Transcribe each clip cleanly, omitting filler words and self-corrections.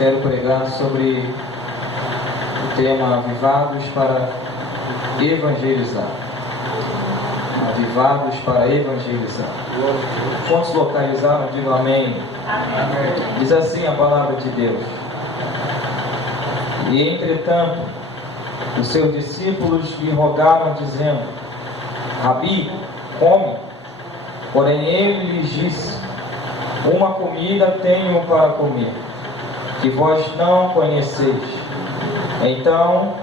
quero pregar sobre o tema Avivados para Evangelizar. Avivados para Evangelizar. Quantos localizaram? Digo amém. Amém. Diz assim a palavra de Deus: E entretanto, os seus discípulos lhe rogaram, dizendo: Rabi, come. Porém ele lhes disse: Uma comida tenho para comer, que vós não conheceis. Então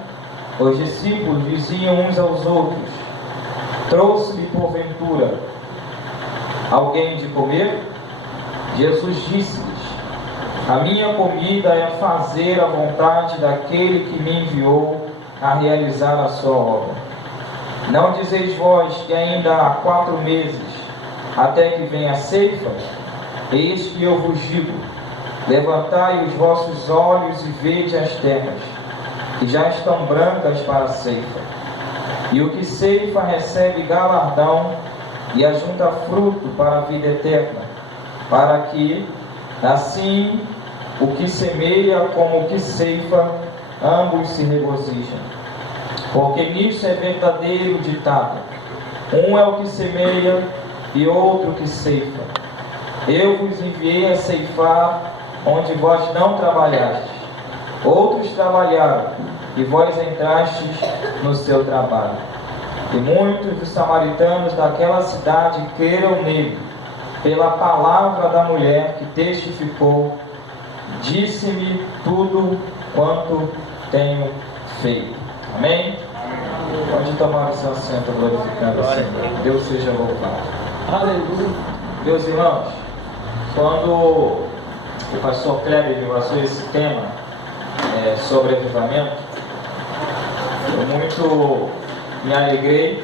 os discípulos diziam uns aos outros: Trouxe-lhe porventura alguém de comer? Jesus disse-lhes: A minha comida é fazer a vontade daquele que me enviou a realizar a sua obra. Não dizeis vós que ainda há 4 meses até que venha a ceifa? Eis que eu vos digo: levantai os vossos olhos e vede as terras, que já estão brancas para a ceifa. E o que ceifa recebe galardão e ajunta fruto para a vida eterna, para que, assim, o que semeia como o que ceifa, ambos se regozijem. Porque nisso é verdadeiro ditado: um é o que semeia e outro que ceifa. Eu vos enviei a ceifar onde vós não trabalhastes. Outros trabalharam, e vós entrastes no seu trabalho. E muitos dos samaritanos daquela cidade creram nele, pela palavra da mulher que testificou: Disse-me tudo quanto tenho feito. Amém? Pode tomar o seu assento, glorificando o Senhor. Deus seja louvado. Aleluia. Meus irmãos, quando o pastor Kleber me passou esse tema sobre avivamento, eu muito me alegrei.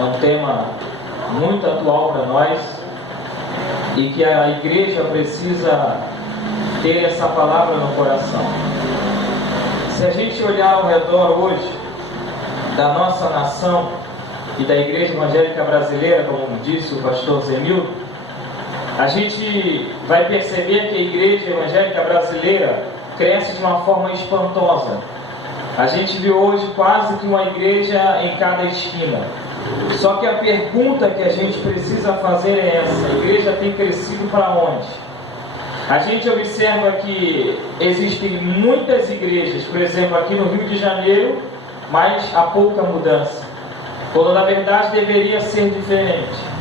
É um tema muito atual para nós e que a igreja precisa ter essa palavra no coração. Se a gente olhar ao redor hoje da nossa nação e da Igreja Evangélica Brasileira, como disse o pastor Zenildo, a gente vai perceber que a Igreja Evangélica Brasileira cresce de uma forma espantosa. A gente vê hoje quase que uma igreja em cada esquina. Só que a pergunta que a gente precisa fazer é essa: a igreja tem crescido para onde? A gente observa que existem muitas igrejas, por exemplo, aqui no Rio de Janeiro, mas há pouca mudança, quando na verdade deveria ser diferente.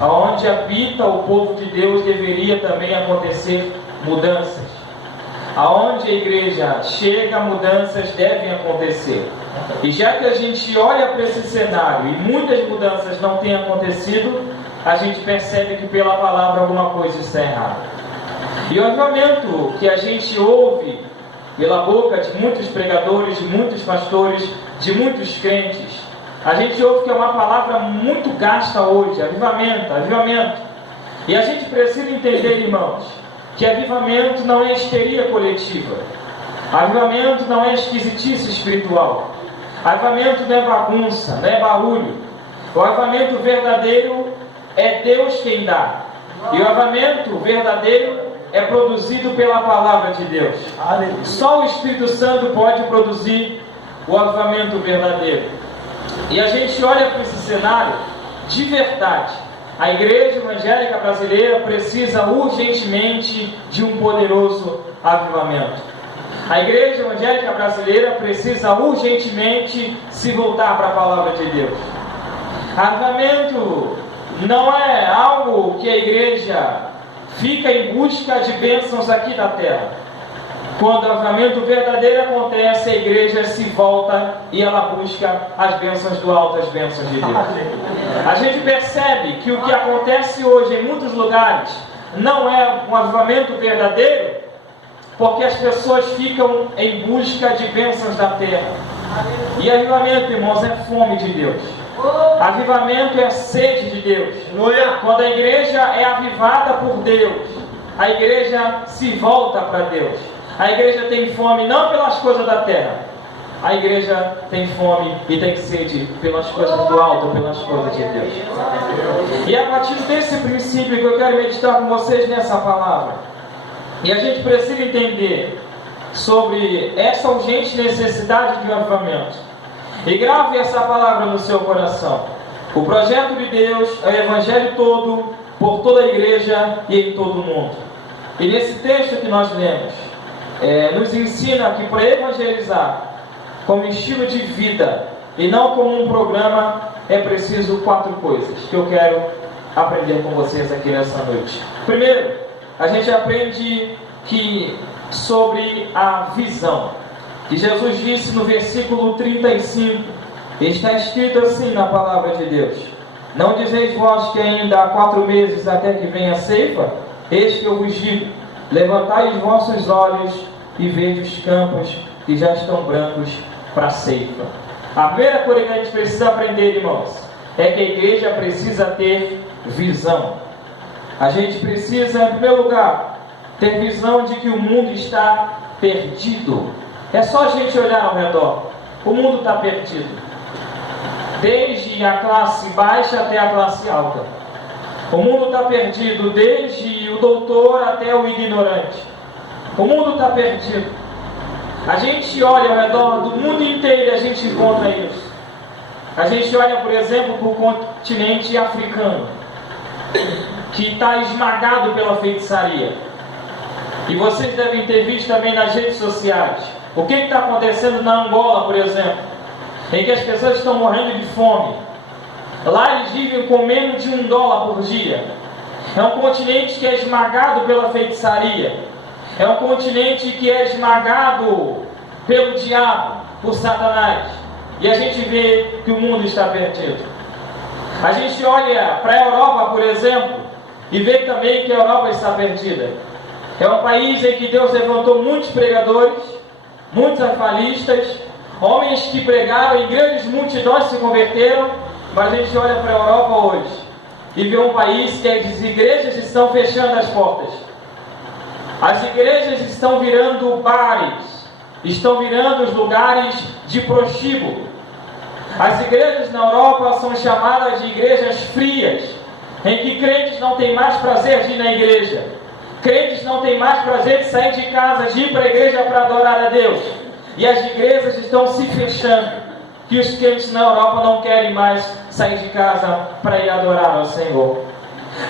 Aonde habita o povo de Deus deveria também acontecer mudanças. Aonde a igreja chega, mudanças devem acontecer. E já que a gente olha para esse cenário e muitas mudanças não têm acontecido, a gente percebe que pela palavra alguma coisa está errada. E o avivamento que a gente ouve pela boca de muitos pregadores, de muitos pastores, de muitos crentes, a gente ouve que é uma palavra muito gasta hoje: avivamento, avivamento. E a gente precisa entender, irmãos, que avivamento não é histeria coletiva. Avivamento não é esquisitice espiritual. Avivamento não é bagunça, não é barulho. O avivamento verdadeiro é Deus quem dá. E o avivamento verdadeiro é produzido pela palavra de Deus. Só o Espírito Santo pode produzir o avivamento verdadeiro. E a gente olha para esse cenário de verdade. A Igreja Evangélica Brasileira precisa urgentemente de um poderoso avivamento. A Igreja Evangélica Brasileira precisa urgentemente se voltar para a palavra de Deus. Avivamento não é algo que a igreja fica em busca de bênçãos aqui da terra. Quando o avivamento verdadeiro acontece, a igreja se volta e ela busca as bênçãos do alto, as bênçãos de Deus. A gente percebe que o que acontece hoje em muitos lugares não é um avivamento verdadeiro, porque as pessoas ficam em busca de bênçãos da terra. E avivamento, irmãos, é fome de Deus. Avivamento é sede de Deus. Quando a igreja é avivada por Deus, a igreja se volta para Deus. A igreja tem fome não pelas coisas da terra. A igreja tem fome e tem sede pelas coisas do alto, pelas coisas de Deus. E é a partir desse princípio que eu quero meditar com vocês nessa palavra. E a gente precisa entender sobre essa urgente necessidade de um avivamento. E grave essa palavra no seu coração. O projeto de Deus é o Evangelho todo, por toda a igreja e em todo o mundo. E nesse texto que nós lemos, nos ensina que para evangelizar como estilo de vida e não como um programa, é preciso 4 coisas que eu quero aprender com vocês aqui nessa noite. Primeiro, a gente aprende sobre a visão, que Jesus disse no versículo 35, está escrito assim na palavra de Deus: não dizeis vós que ainda há 4 meses até que venha a ceifa? Eis que eu vos digo, levantai os vossos olhos e vede os campos que já estão brancos para a ceifa. A primeira coisa que a gente precisa aprender, irmãos, é que a igreja precisa ter visão. A gente precisa, em primeiro lugar, ter visão de que o mundo está perdido. É só a gente olhar ao redor. O mundo está perdido. Desde a classe baixa até a classe alta. O mundo está perdido desde o doutor até o ignorante. O mundo está perdido. A gente olha ao redor do mundo inteiro e a gente encontra isso. A gente olha, por exemplo, para o continente africano, que está esmagado pela feitiçaria. E vocês devem ter visto também nas redes sociais. O que está acontecendo na Angola, por exemplo, em que as pessoas estão morrendo de fome. Lá eles vivem com menos de $1 por dia. É um continente que é esmagado pela feitiçaria. É um continente que é esmagado pelo diabo, por Satanás. E a gente vê que o mundo está perdido. A gente olha para a Europa, por exemplo, e vê também que a Europa está perdida. É um país em que Deus levantou muitos pregadores, muitos avivalistas, homens que pregaram e grandes multidões se converteram. Mas a gente olha para a Europa hoje e vê um país que as igrejas estão fechando as portas. As igrejas estão virando bares, estão virando os lugares de prostíbulo. As igrejas na Europa são chamadas de igrejas frias, em que crentes não têm mais prazer de ir na igreja. Crentes não têm mais prazer de sair de casa, de ir para a igreja para adorar a Deus. E as igrejas estão se fechando. Que os crentes na Europa não querem mais sair de casa para ir adorar ao Senhor.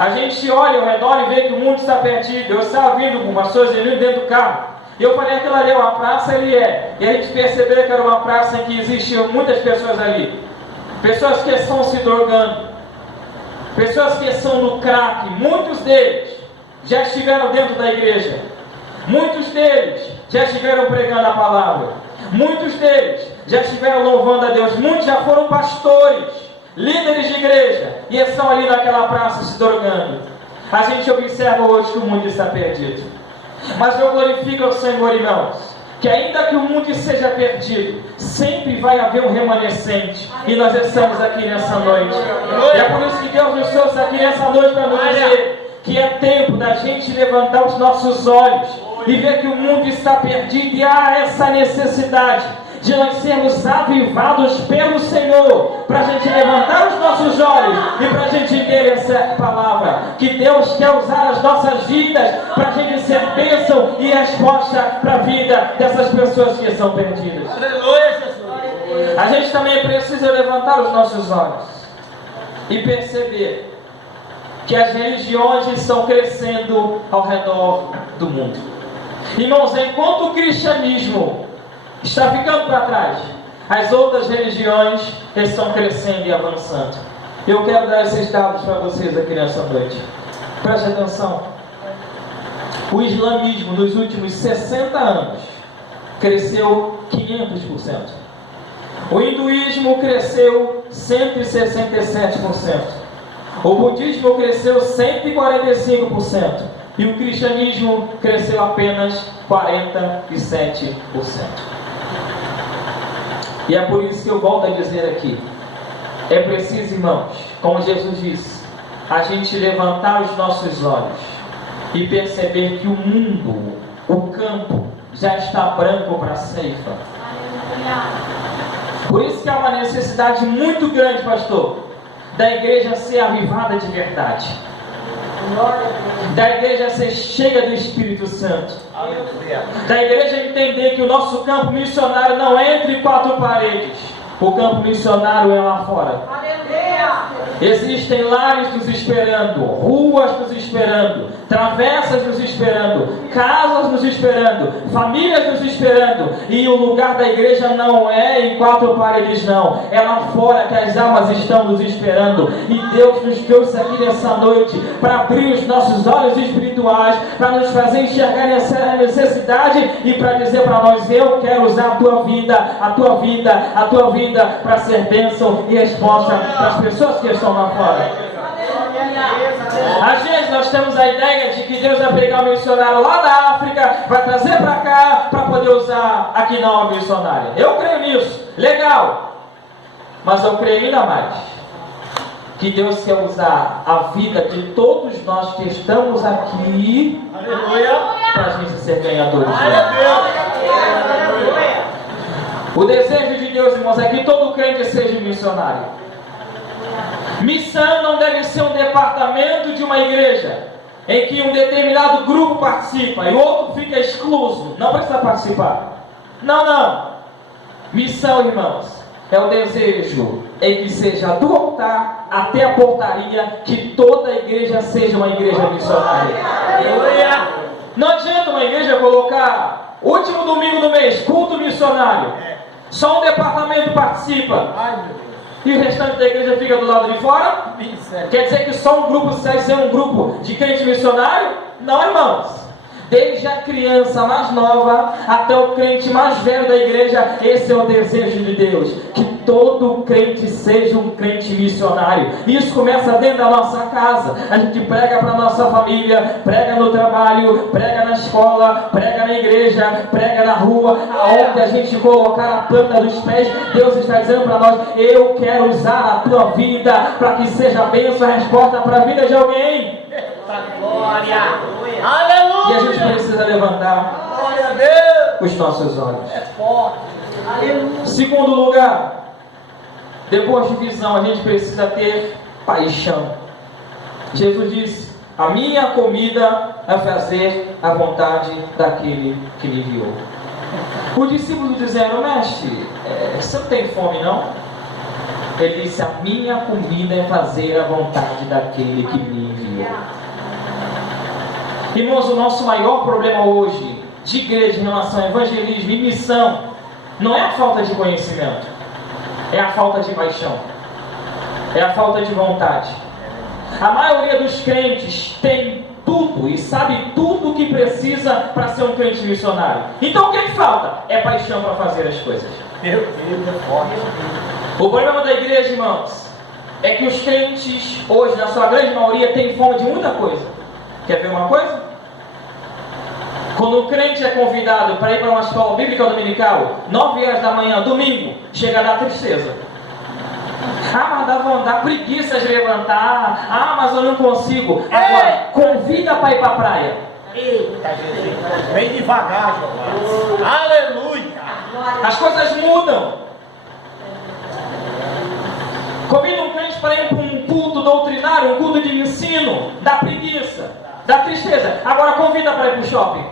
A gente olha ao redor e vê que o mundo está perdido. Eu estava vindo com pastores dentro do carro. E eu falei, aquilo ali é uma praça, ele é. E a gente percebeu que era uma praça em que existiam muitas pessoas ali. Pessoas que estão se drogando. Pessoas que estão no crack. Muitos deles já estiveram dentro da igreja. Muitos deles já estiveram pregando a palavra. Muitos deles já estiveram louvando a Deus. Muitos já foram pastores, líderes de igreja, e estão ali naquela praça se drogando. A gente observa hoje que o mundo está perdido. Mas eu glorifico ao Senhor, irmãos, que ainda que o mundo seja perdido, sempre vai haver um remanescente. E nós estamos aqui nessa noite. E é por isso que Deus nos trouxe aqui nessa noite para nos dizer que é tempo da gente levantar os nossos olhos e ver que o mundo está perdido e há essa necessidade de nós sermos avivados pelo Senhor, para a gente levantar os nossos olhos e para a gente ter essa palavra, que Deus quer usar as nossas vidas para a gente ser bênção e resposta para a vida dessas pessoas que estão perdidas. A gente também precisa levantar os nossos olhos e perceber que as religiões estão crescendo ao redor do mundo. Irmãos, enquanto o cristianismo está ficando para trás, as outras religiões estão crescendo e avançando. Eu quero dar esses dados para vocês aqui nessa noite. Preste atenção. O islamismo nos últimos 60 anos cresceu 500%. O hinduísmo cresceu 167%. O budismo cresceu 145%. E o cristianismo cresceu apenas 47%. E é por isso que eu volto a dizer aqui, é preciso, irmãos, como Jesus disse, a gente levantar os nossos olhos e perceber que o mundo, o campo, já está branco para a ceifa. Por isso que há uma necessidade muito grande, pastor, da igreja ser avivada de verdade. Da igreja ser cheia do Espírito Santo. Da igreja entender que o nosso campo missionário não é entre quatro paredes. O campo missionário é lá fora. Existem lares nos esperando, ruas nos esperando, travessas nos esperando, casas nos esperando, famílias nos esperando. E o lugar da igreja não é em quatro paredes, não. É lá fora que as almas estão nos esperando. E Deus nos trouxe aqui nessa noite para abrir os nossos olhos espirituais, para nos fazer enxergar essa necessidade e para dizer para nós: eu quero usar a tua vida, a tua vida, a tua vida para ser bênção e resposta para as pessoas que estão lá fora. Às vezes nós temos a ideia de que Deus vai pegar um missionário lá da África, vai trazer para cá para poder usar aqui na obra missionária. Eu creio nisso, legal, mas eu creio ainda mais que Deus quer usar a vida de todos nós que estamos aqui para a gente ser ganhadores. O desejo de Deus, irmãos, é que todo crente seja missionário. Missão não deve ser um departamento de uma igreja em que um determinado grupo participa e o outro fica excluso, não precisa participar. Não. Missão, irmãos, é o desejo em que seja do altar até a portaria, que toda igreja seja uma igreja missionária. Não adianta uma igreja colocar último domingo do mês, culto missionário. Só um departamento participa e o restante da igreja fica do lado de fora. Quer dizer que só um grupo sai ser um grupo de crente missionário? Não, irmãos. Desde a criança mais nova até o crente mais velho da igreja, esse é o desejo de Deus, que todo crente seja um crente missionário. Isso começa dentro da nossa casa. A gente prega para a nossa família, prega no trabalho, prega na escola, prega na igreja, prega na rua, aonde a gente colocar a planta dos pés. Deus está dizendo para nós: eu quero usar a tua vida para que seja bênção, a resposta para a vida de alguém. Glória! Aleluia! E a gente precisa levantar Glória a Deus! os nossos olhos. É forte! Aleluia! Segundo lugar, depois de visão, a gente precisa ter paixão. Jesus disse: a minha comida é fazer a vontade daquele que me enviou. Os discípulos disseram: mestre, você não tem fome não? Ele disse: a minha comida é fazer a vontade daquele que me enviou. Irmãos, o nosso maior problema hoje de igreja em relação a evangelismo e missão não é a falta de conhecimento, é a falta de paixão, é a falta de vontade. A maioria dos crentes tem tudo e sabe tudo o que precisa para ser um crente missionário. Então o que falta? É paixão para fazer as coisas. Meu Deus, é forte! O problema da igreja, irmãos, é que os crentes hoje, na sua grande maioria, têm fome de muita coisa. Quer ver uma coisa? Quando o crente é convidado para ir para uma escola bíblica dominical, 9 horas da manhã, domingo, chega a dar tristeza. Mas dá preguiça de levantar. Mas eu não consigo. Agora, convida para ir para a praia. Eita Jesus! Vem devagar, João! Aleluia! As coisas mudam. Convida um crente para ir para um culto doutrinário, um culto de ensino, dá preguiça, dá tristeza. Agora convida para ir para o shopping.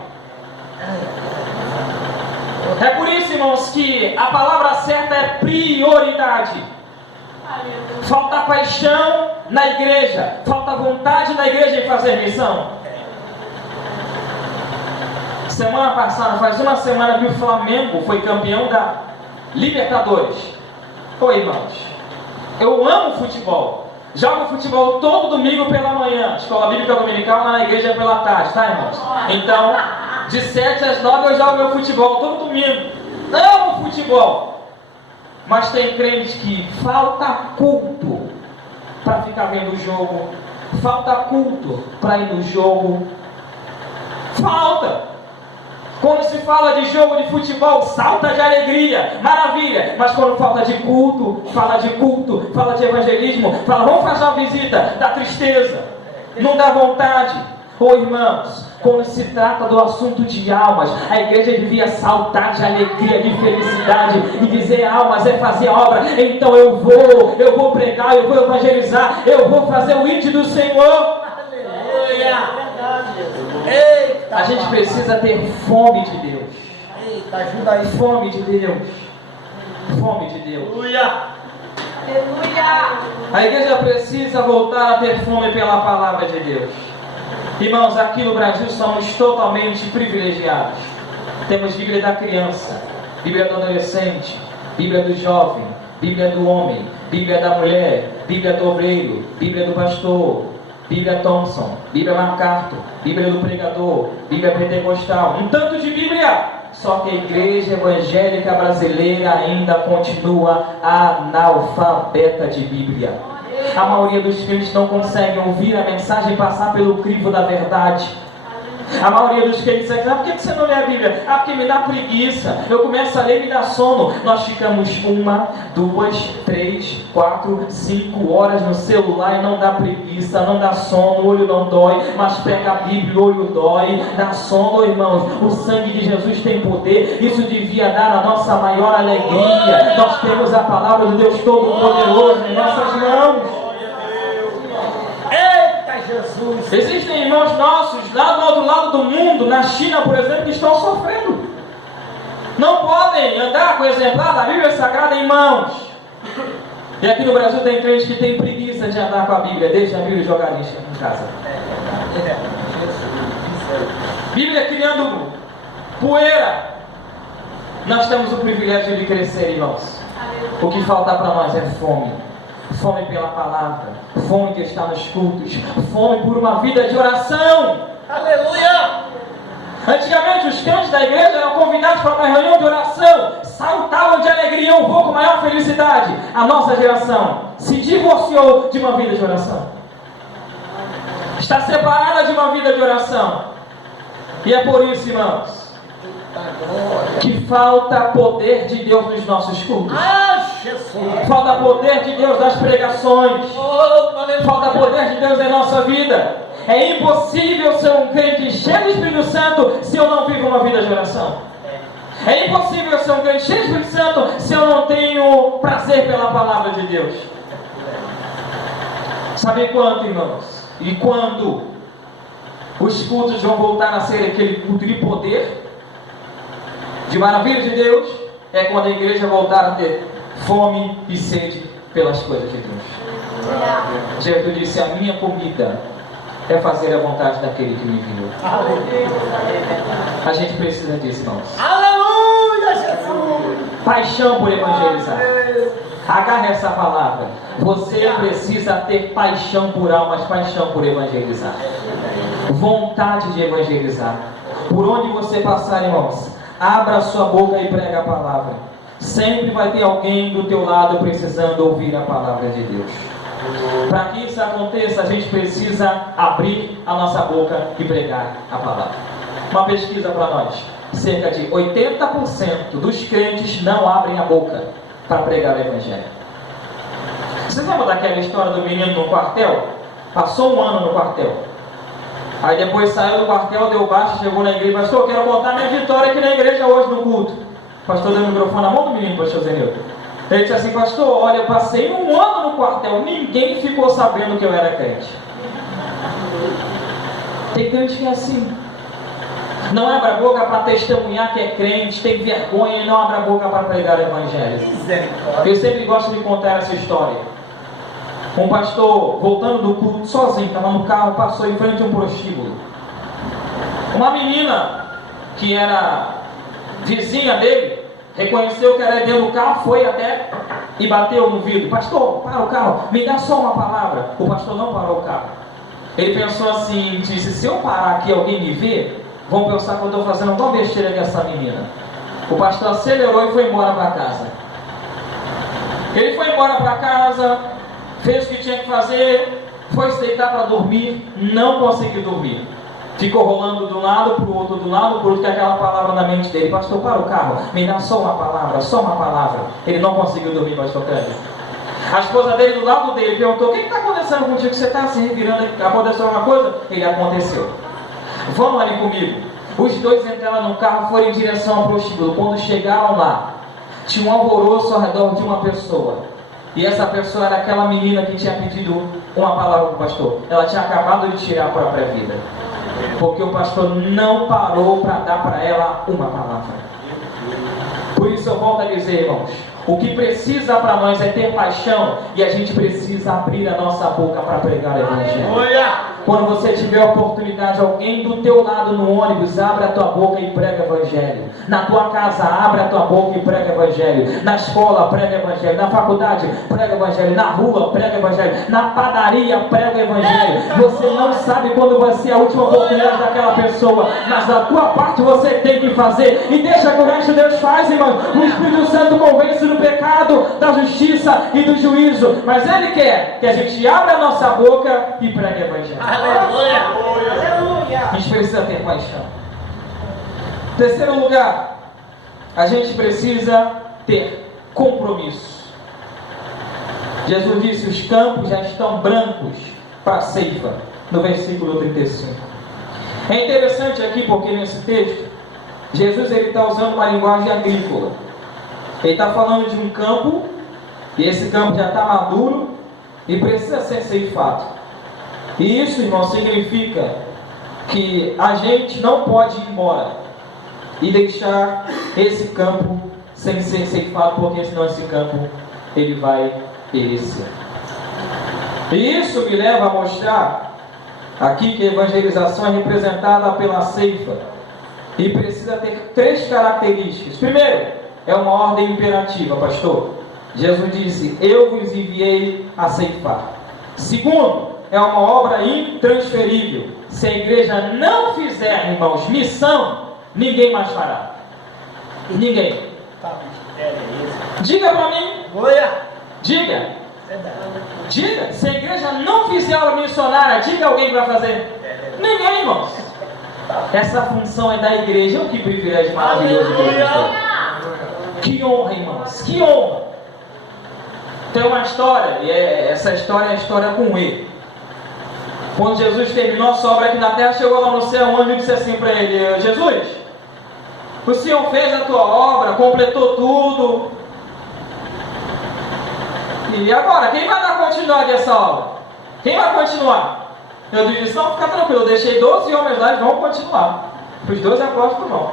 É por isso, irmãos, que a palavra certa é prioridade. Falta paixão na igreja, falta vontade na igreja em fazer missão. Semana passada, faz uma semana que o Flamengo foi campeão da Libertadores. Oi, irmãos, eu amo futebol. Jogo futebol todo domingo pela manhã. Escola Bíblica Dominical, na igreja pela tarde, tá, irmãos? Então, de 7 às 9 eu jogo meu futebol todo domingo. Amo futebol. Mas tem crente que falta culto para ficar vendo o jogo. Falta culto para ir no jogo. Falta. Quando se fala de jogo de futebol, salta de alegria, maravilha. Mas quando fala de culto, fala de evangelismo, fala, vamos fazer uma visita, dá tristeza, não dá vontade. Irmãos, quando se trata do assunto de almas, a igreja devia saltar de alegria, de felicidade e dizer: almas é fazer a obra. Então eu vou pregar, eu vou evangelizar, eu vou fazer o índio do Senhor. Eita, A gente papai. precisa ter fome de Deus. Eita, ajuda aí. Fome de Deus. Fome de Deus. Aleluia. A igreja precisa voltar a ter fome pela palavra de Deus. Irmãos, aqui no Brasil somos totalmente privilegiados. Temos Bíblia da criança, Bíblia do adolescente, Bíblia do jovem, Bíblia do homem, Bíblia da mulher, Bíblia do obreiro, Bíblia do pastor, Bíblia Thompson, Bíblia MacArthur, Bíblia do pregador, Bíblia pentecostal. Um tanto de Bíblia. Só que a igreja evangélica brasileira ainda continua analfabeta de Bíblia. A maioria dos crentes não conseguem ouvir a mensagem e passar pelo crivo da verdade. A maioria dos crentes diz: por que você não lê a Bíblia? Porque me dá preguiça. Eu começo a ler e me dá sono. Nós ficamos 1, 2, 3, 4, 5 horas no celular e não dá preguiça, não dá sono, o olho não dói, mas pega a Bíblia, o olho dói, dá sono, irmãos. O sangue de Jesus tem poder. Isso devia dar a nossa maior alegria. Nós temos a palavra do Deus Todo-Poderoso em nossas mãos. Jesus. Existem irmãos nossos lá do outro lado do mundo, na China, por exemplo, que estão sofrendo. Não podem andar com o exemplar da Bíblia Sagrada em mãos. E aqui no Brasil tem crentes que têm preguiça de andar com a Bíblia, deixa a Bíblia jogar em casa. Bíblia criando poeira. Nós temos o privilégio de crescer, irmãos. O que falta para nós é fome. Fome pela palavra, fome de estar nos cultos, fome por uma vida de oração. Aleluia! Antigamente os crentes da igreja eram convidados para uma reunião de oração, saltavam de alegria, um pouco maior felicidade. A nossa geração se divorciou de uma vida de oração, está separada de uma vida de oração. E é por isso, irmãos, que falta poder de Deus nos nossos cultos. Falta poder de Deus nas pregações. Falta poder de Deus em nossa vida. É impossível ser um crente cheio do Espírito Santo se eu não vivo uma vida de oração. É impossível ser um crente cheio do Espírito Santo se eu não tenho prazer pela palavra de Deus. Sabe quanto, irmãos? E quando os cultos vão voltar a ser aquele culto de poder, de maravilha de Deus, é quando a igreja voltar a ter fome e sede pelas coisas de Deus. Jesus disse: a minha comida é fazer a vontade daquele que me enviou. A gente precisa disso, irmãos. Aleluia, Jesus! Paixão por evangelizar. Agarre essa palavra. Você precisa ter paixão por almas, paixão por evangelizar. Vontade de evangelizar. Por onde você passar, irmãos, abra sua boca e prega a palavra. Sempre vai ter alguém do teu lado precisando ouvir a palavra de Deus. Para que isso aconteça, a gente precisa abrir a nossa boca e pregar a palavra. Uma pesquisa para nós: cerca de 80% dos crentes não abrem a boca para pregar o evangelho. Vocês lembram daquela história do menino no quartel? Passou um ano no quartel. Aí depois saiu do quartel, deu baixa, chegou na igreja: pastor, eu quero contar minha vitória aqui na igreja hoje no culto. O pastor deu o microfone na mão do menino, pastor Zenildo. Ele disse assim: pastor, olha, eu passei um ano no quartel, ninguém ficou sabendo que eu era crente. Tem crente que é assim. Não abre a boca para testemunhar que é crente, tem vergonha e não abre a boca para pregar o evangelho. Eu sempre gosto de contar essa história. Um pastor, voltando do culto sozinho, estava no carro, passou em frente a um prostíbulo. Uma menina que era vizinha dele reconheceu que era dentro do carro, foi até e bateu no vidro: pastor, para o carro, me dá só uma palavra. O pastor não parou o carro. Ele pensou assim, disse: se eu parar aqui e alguém me ver, vão pensar que eu estou fazendo uma besteira com essa menina. O pastor acelerou e foi embora para casa. Ele foi embora para casa, fez o que tinha que fazer, foi se deitar para dormir, não conseguiu dormir. Ficou rolando de um lado para o outro, do lado para o outro, com aquela palavra na mente dele: pastor, para o carro, me dá só uma palavra, só uma palavra. Ele não conseguiu dormir, pastor Cândido. A esposa dele do lado dele perguntou: o que está acontecendo contigo? Você está se revirando aqui? Aconteceu alguma coisa? Ele: aconteceu. Vamos ali comigo. Os dois entraram no carro, foram em direção ao prostíbulo. Quando chegaram lá, tinha um alvoroço ao redor de uma pessoa. E essa pessoa era aquela menina que tinha pedido uma palavra para o pastor. Ela tinha acabado de tirar a própria vida. Porque o pastor não parou para dar para ela uma palavra. Por isso eu volto a dizer, irmãos, o que precisa para nós é ter paixão, e a gente precisa abrir a nossa boca para pregar o Evangelho. Quando você tiver a oportunidade, alguém do teu lado no ônibus, abre a tua boca e prega o Evangelho. Na tua casa, abre a tua boca e prega o Evangelho. Na escola, prega o Evangelho. Na faculdade, prega o Evangelho. Na rua, prega o Evangelho. Na padaria, prega o Evangelho. Você não sabe quando vai ser a última oportunidade daquela pessoa, mas da tua parte você tem que fazer. E deixa que o resto de Deus faz, irmão. O Espírito Santo convence do pecado, da justiça e do juízo. Mas Ele quer que a gente abra a nossa boca e pregue o Evangelho. Aleluia! A gente precisa ter paixão. Terceiro lugar, a gente precisa ter compromisso. Jesus disse: os campos já estão brancos para a ceifa, no versículo 35. É interessante aqui porque nesse texto, Jesus está usando uma linguagem agrícola. Ele está falando de um campo, e esse campo já está maduro e precisa ser ceifado. E isso, irmão, significa que a gente não pode ir embora e deixar esse campo sem ser ceifado, porque senão esse campo ele vai perecer. E isso me leva a mostrar aqui que a evangelização é representada pela ceifa e precisa ter três características. Primeiro, é uma ordem imperativa, pastor. Jesus disse: eu vos enviei a ceifar. Segundo, é uma obra intransferível. Se a igreja não fizer, irmãos, missão, ninguém mais fará. Ninguém. Diga para mim. Diga. Diga. Se a igreja não fizer obra missionária, diga alguém que vai fazer. Ninguém, irmãos. Essa função é da igreja. Que privilégio maravilhoso. Que honra, irmãos. Que honra. Tem uma história, e essa história é a história com E. Quando Jesus terminou a sua obra aqui na terra, chegou lá no céu, o anjo disse assim para ele: Jesus, o Senhor fez a tua obra, completou tudo, e agora, quem vai dar continuidade a essa obra? Quem vai continuar? Eu disse: não, fica tranquilo, eu deixei 12 homens lá e vão continuar. Os 12 apóstolos vão.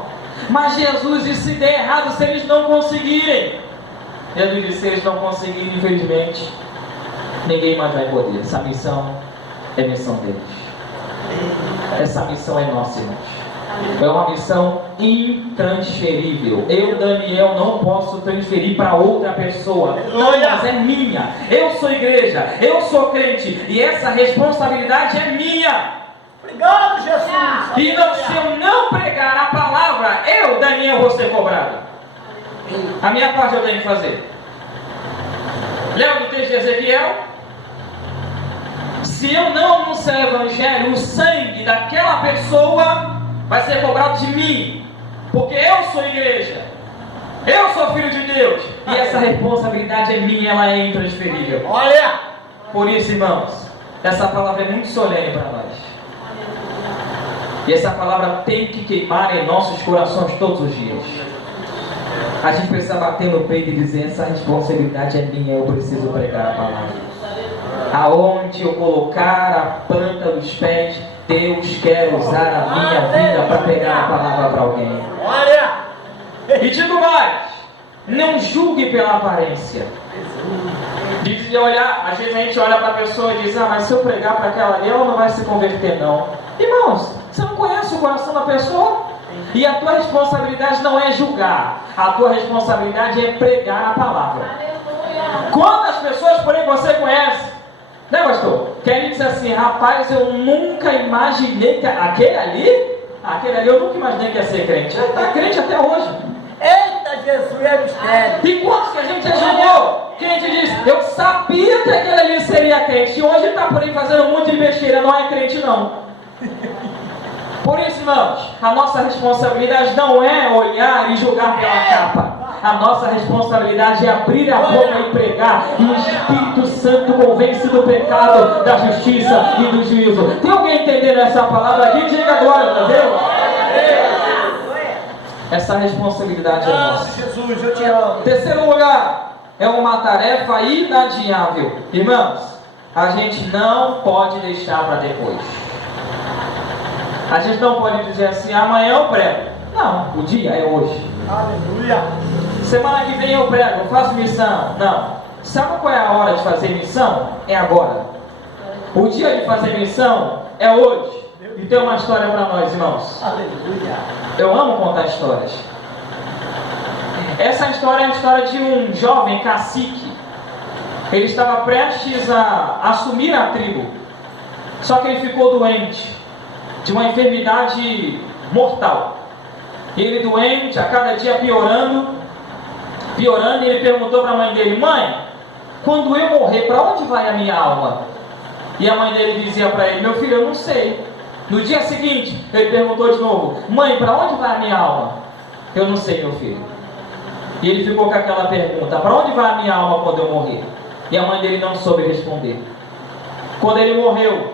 Mas Jesus disse: se der errado, se eles não conseguirem. Jesus disse: se eles não conseguirem, infelizmente, ninguém mais vai poder. Essa missão é missão deles. Essa missão é nossa, irmãos. É uma missão intransferível. Eu, Daniel, não posso transferir para outra pessoa. Não, mas é minha. Eu sou igreja, eu sou crente, e essa responsabilidade é minha. Obrigado, Jesus. E não, se eu não pregar a palavra, eu, Daniel, vou ser cobrado. A minha parte eu tenho que fazer. Lembra do texto de Ezequiel? Se eu não anunciar o Evangelho, o sangue daquela pessoa vai ser cobrado de mim, porque eu sou igreja, eu sou filho de Deus, e essa responsabilidade é minha, ela é intransferível. Olha! Por isso, irmãos, essa palavra é muito solene para nós, e essa palavra tem que queimar em nossos corações todos os dias. A gente precisa bater no peito e dizer: essa responsabilidade é minha, eu preciso pregar a palavra. Aonde eu colocar a planta dos pés, Deus quer usar a minha vida para pegar a palavra para alguém. Olha! E digo mais: não julgue pela aparência. De olhar, às vezes a gente olha para a pessoa e diz: ah, mas se eu pregar para aquela ali, ela não vai se converter não. Irmãos, você não conhece o coração da pessoa? E a tua responsabilidade não é julgar, a tua responsabilidade é pregar a palavra. Quantas pessoas, porém, você conhece, né, pastor? Que a gente diz assim: rapaz, eu nunca imaginei que aquele ali eu nunca imaginei que ia ser crente. Ele está crente até hoje. Eita, Jesus, é mistério. E quantos que a gente já julgou? Que a gente diz: eu sabia que aquele ali seria crente, e hoje está por aí fazendo um monte de besteira, não é crente não. Por isso, irmãos, a nossa responsabilidade não é olhar e julgar pela capa. A nossa responsabilidade é abrir a boca e pregar. E o Espírito Santo convence do pecado, da justiça e do juízo. Tem alguém entendendo essa palavra aqui? Diga agora, tá vendo? Essa responsabilidade é nossa. Jesus, eu te amo. Terceiro lugar, é uma tarefa inadiável. Irmãos, a gente não pode deixar para depois. A gente não pode dizer assim, amanhã eu prego. Não, o dia é hoje. Aleluia. Semana que vem eu prego, eu faço missão. Não. Sabe qual é a hora de fazer missão? É agora. O dia de fazer missão é hoje. E tem uma história para nós, irmãos. Aleluia. Eu amo contar histórias. Essa história é a história de um jovem cacique. Ele estava prestes a assumir a tribo. Só que ele ficou doente de uma enfermidade mortal. Ele doente, a cada dia piorando, e ele perguntou para a mãe dele: mãe, quando eu morrer, para onde vai a minha alma? E a mãe dele dizia para ele: meu filho, eu não sei. No dia seguinte, ele perguntou de novo: mãe, para onde vai a minha alma? Eu não sei, meu filho. E ele ficou com aquela pergunta: para onde vai a minha alma quando eu morrer? E a mãe dele não soube responder. Quando ele morreu,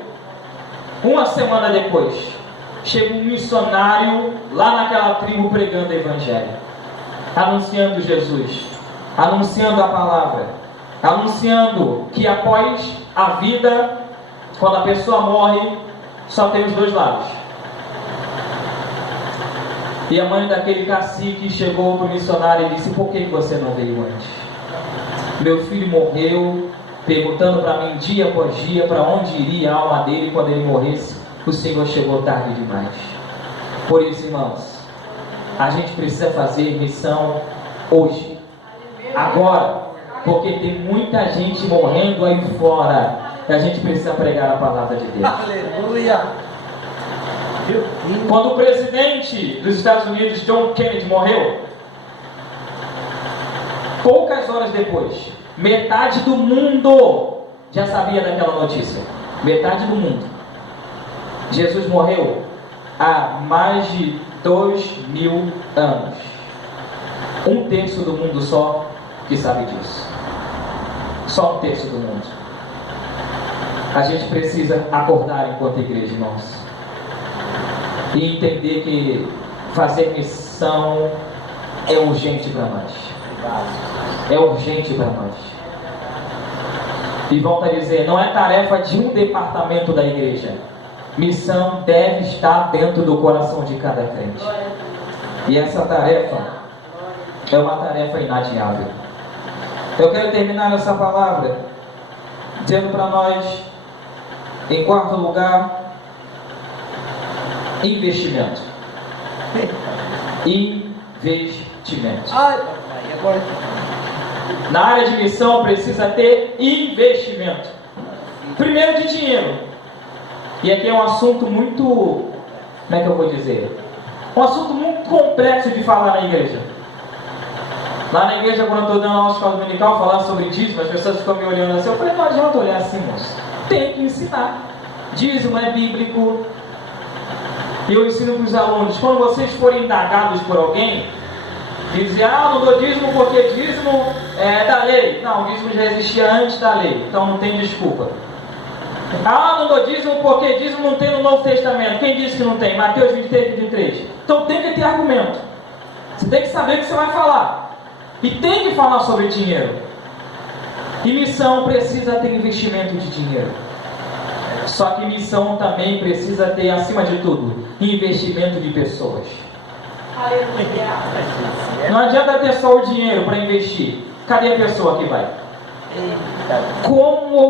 uma semana depois, chega um missionário lá naquela tribo pregando o evangelho, anunciando Jesus, anunciando a palavra, anunciando que após a vida, quando a pessoa morre, só tem os dois lados. E a mãe daquele cacique chegou para o missionário e disse: por que você não veio antes? Meu filho morreu, perguntando para mim dia após dia para onde iria a alma dele quando ele morresse. O Senhor chegou tarde demais. Por isso, irmãos, a gente precisa fazer missão hoje, agora, porque tem muita gente morrendo aí fora e a gente precisa pregar a palavra de Deus. Aleluia. Quando o presidente dos Estados Unidos, John Kennedy, morreu, poucas horas depois, metade do mundo já sabia daquela notícia. Metade do mundo. Jesus morreu há mais de 2000 anos. Um terço do mundo só que sabe disso. Só um terço do mundo. A gente precisa acordar enquanto igreja, irmãos, e entender que fazer missão é urgente para nós. É urgente para nós. E volta a dizer, não é tarefa de um departamento da igreja. Missão deve estar dentro do coração de cada crente. E essa tarefa é uma tarefa inadiável. Eu quero terminar essa palavra dizendo para nós, em quarto lugar, investimento. Investimento. Ai, papai, agora. Na área de missão precisa ter investimento. Primeiro de dinheiro. E aqui é um assunto muito, como é que eu vou dizer? Um assunto muito complexo de falar na igreja. Lá na igreja, quando eu estou dando aula de escola dominical, falar sobre dízimo, as pessoas ficam me olhando assim. Eu falei, não adianta olhar assim, moço. Tem que ensinar. Dízimo é bíblico. E eu ensino para os alunos, quando vocês forem indagados por alguém, dizem, não dou dízimo porque dízimo é da lei. Não, o dízimo já existia antes da lei, então não tem desculpa. Não dou dízimo porque dízimo não tem no Novo Testamento. Quem disse que não tem? Mateus 23, 23. Então tem que ter argumento. Você tem que saber o que você vai falar. E tem que falar sobre dinheiro. E missão precisa ter investimento de dinheiro. Só que missão também precisa ter, acima de tudo, investimento de pessoas. Não adianta ter só o dinheiro para investir. Cadê a pessoa que vai? Como